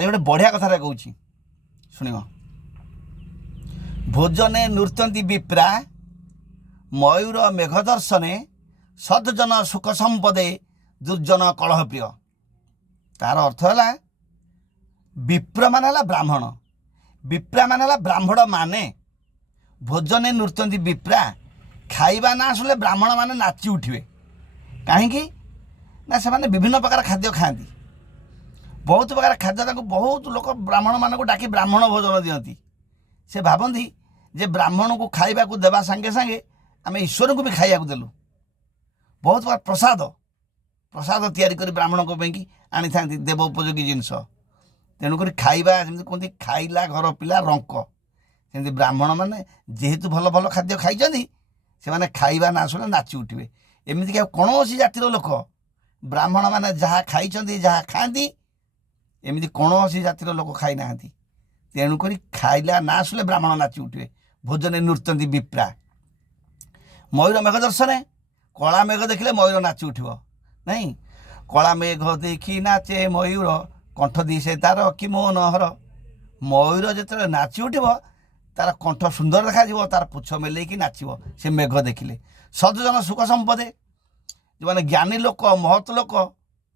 आज गोटे बढ़िया कथा कहूँ शुण भोजने नृत्यंती विप्रा मयूर मेघ दर्शने सद्जन सुख संपदे दुर्जन कलह प्रिय। तार अर्थ है विप्र मान है ब्राह्मण, विप्रा मान है ब्राह्मण माने भोजने नृत्यंती विप्रा खाइबा ना शुणे ब्राह्मण माने नाची उठिबे। कहीं ना से माने विभिन्न प्रकार खाद्य खाती, बहुत प्रकार खाद्य बहुत लोक ब्राह्मण मान को डाकी ब्राह्मण भोजन दियंती। से भावती जे ब्राह्मण को खाइबा को देवा संगे संगे आम ईश्वर को भी खाइबा को देलु। बहुत प्रकार प्रसाद प्रसाद तैयारी कर ब्राह्मण को आनी था देवोपयोगी जिनस। तेणुक खाइबा जमी कहते खाइला घर पिला रंक, सेमती ब्राह्मण मैंने जेहेतु भल भल खाद्य खाई से मैंने खाइबा ना शुणे नाची उठे। एमती कौन जातिर लोक ब्राह्मण मैंने जहाँ खाई जहाँ खाती एमती कौन जातिर लोक खाई ना। तेणुक खाइला ना शुणे ब्राह्मण नाची उठे। भोजने नृत्यंती विप्रा मयूर मेघ दर्शने कला मेघ देखिले मयूर नाची उठिब नहीं। कला मेघ देखी नाचे मयूर कंठ दिशे तार कि मोहनहर। मयूर जो नाची उठिब तार कंठ सुंदर देखा, तार पुछ मेलेकी नाचिब से मेघ देखिले। सदजन सुख संपदे जो मैंने ज्ञानी लोक महत लोक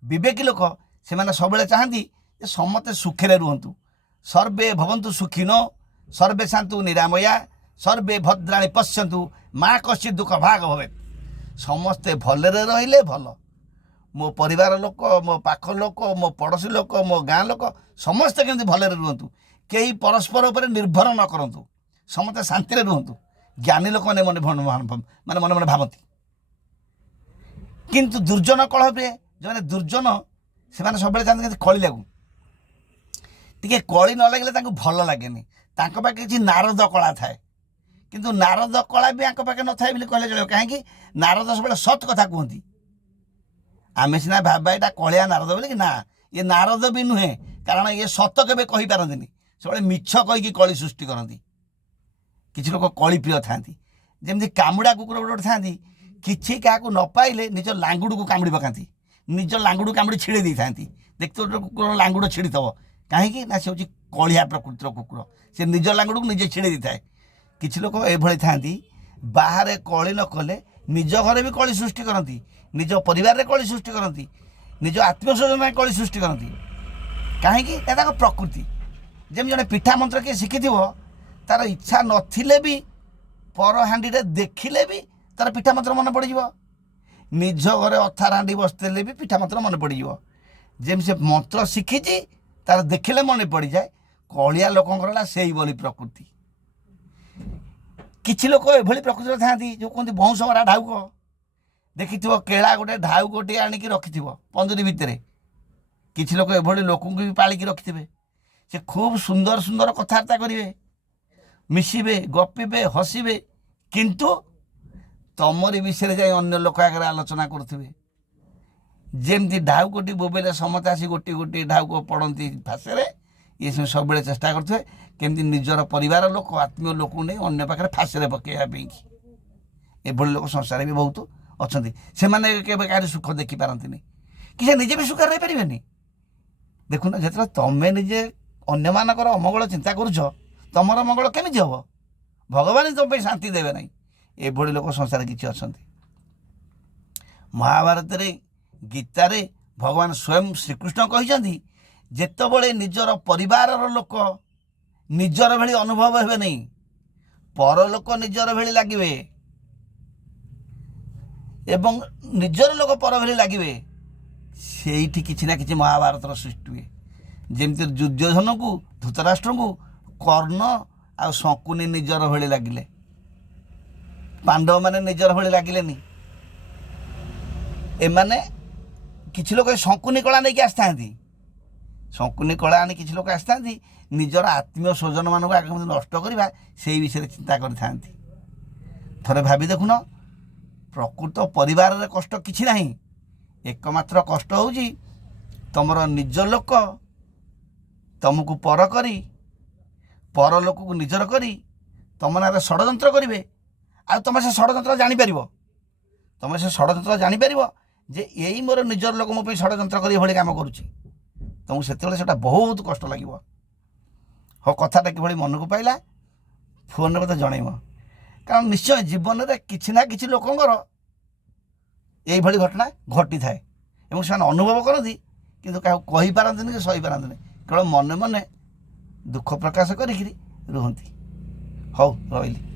विवेकी लोक से मैंने सब चाहती समस्ते सुखे रुहतु। सर्वे भवन्तु सुखिनो सर्वे शांतु निरामया सर्वे भद्राणी पश्यन्तु माँ कश्चित दुख भाग भवे। समस्ते भलरे रहिले भल। मो परिवार लोक मो पाख लोक मो पड़ोशी लोक मो गाँ लोक समस्ते केमती भलरे रुहतु, कई परस्पर उपर निर्भर न करतु, समस्ते शांति रुहतु। ज्ञानी लोक मैंने मन माने मन मन भावती। किंतु दुर्जन कलह पे जो मैंने दुर्जन से सब चाहते कली लगू टे कली न लगे भल लगे। पाखे किसी नारद कला थाए किंतु नारद कला भी पाखे न थाए कहले चलो। कहीं नारद सब सत कथा कहती आम सीना भाबा यहाँ कलिया नारद बोले कि ना ये नारद भी नुहे, कारण ये सत के कही पारती सब मिछ कहीकि कली सृष्टि करती। किसी लोग कली प्रिय था जमी कामुड़ा कुकुर गोटे था किसी क्या न पाइले निज लांगुड़ को कामुड़ी पकाती, निज लांगुड़ कामुड़ी छिड़े दी था। देखते गोटे कुकुर लांगुड़ छिड़ी थव कहीं ना से हूँ कलिया प्रकृतिर कुकुर, से निज लांगुड़ को निजे छिड़े दी थाए। किसी लोग ये था बाहर कली न कले निज घर भी कली सृष्टि करती, निज परिवार में कली सृष्टि करती, निज आत्मीय स्वजन कली सृष्टि करती। कहीं प्रकृति जमी जड़े पिठा मंत्र किए शिखि तार इच्छा नथिले भी पर हांडी देखिले भी तार पिठा मंत्र मन पड़ जाव। निज घरे अथार हांडी बसते भी पिठा मंत्र मन पड़ जाव। जमी से मंत्र शिखी तार देखिले मन पड़ जाए। कलिया लोकंर से प्रकृति। किसी लोक ये प्रकृति था जो कहते बहुत समरा ढाउक देखि केला गोटे ढाउकटे आणिकी रखि पंजुरी भितर। किसी लोक ये लोक भी पालिकी रखिथे, से खूब सुंदर सुंदर कथबार्ता करेंगे, मिसबे गपे हसबे, किंतु तमरी विषय जाए अन्य लोक आगे आलोचना करुवे। जमती ढाउकटी बोबेले समस्त आसी गोटे गोटे ढाउक पड़ती फाँसे, ये सब चेष्टा करुवे केमती निजर परिवार लोक आत्मीय लोक नहीं अन्य पाखे फाँसे पकड़ापी। एभली लोक संसार भी बहुत अच्छा से क्या सुख देखी पारती कि से निजे भी सुख रही पारे। देखुना जो तुम्हें निजे अन्य मानकर अमंगल चिंता करुच तुमर मंगल केमी हम, भगवान तुम शांति देवे ना। एभली लोक संसार किसी अच्छा। महाभारत गीतार भगवान स्वयं श्रीकृष्ण कहते जेतबले निजर परिवार लोक निजर भली अनुभव हे नहीं, पर लोक निजर भली लगे एवं निजर लोक पर भली लगे, से किसी ना कि महाभारत सृष्टि हुए। जमती दुर्योधन को धृतराष्ट्र को कर्ण आ शकुनी निजर भली लगिले, पांडव माने निजर भली लगिलेनी। एमाने किसी लोग शकुनी कला नहीं आसता, शकुनी कला आनी किसी लोग आसता निजर आत्मीय स्वजन मान आगे नष्ट करवा से विषय चिंता करते। थे भावी देखुन प्रकृत परिवार रे कष्ट किसी ना, एकमात्र कष्ट हूँ तुमर निज लोक तुमको पर करी पर लोक को निजर करी तुम ना षड्यंत्र करेंगे। आ तुम से षड्यंत्र जापर, तुम से षड्यंत्र जापर जे यही मोर निजर लोक मो षड्यंत्र कर भली काम करुच्ची। ତୁମକୁ ସେତେବେଳେ ସେଇଟା ବହୁତ କଷ୍ଟ ଲାଗିବ। ହଉ, କଥାଟା କିଭଳି ମନକୁ ପାଇଲା ଫୋନ୍ରେ ମୋତେ ଜଣେଇବ, କାରଣ ନିଶ୍ଚୟ ଜୀବନରେ କିଛି ନା କିଛି ଲୋକଙ୍କର ଏଇଭଳି ଘଟଣା ଘଟିଥାଏ ଏବଂ ସେମାନେ ଅନୁଭବ କରନ୍ତି, କିନ୍ତୁ କାହାକୁ କହିପାରନ୍ତିନି କି ସହିପାରନ୍ତିନି, କେବଳ ମନେ ମନେ ଦୁଃଖ ପ୍ରକାଶ କରିକିରି ରୁହନ୍ତି। ହଉ, ରହିଲି।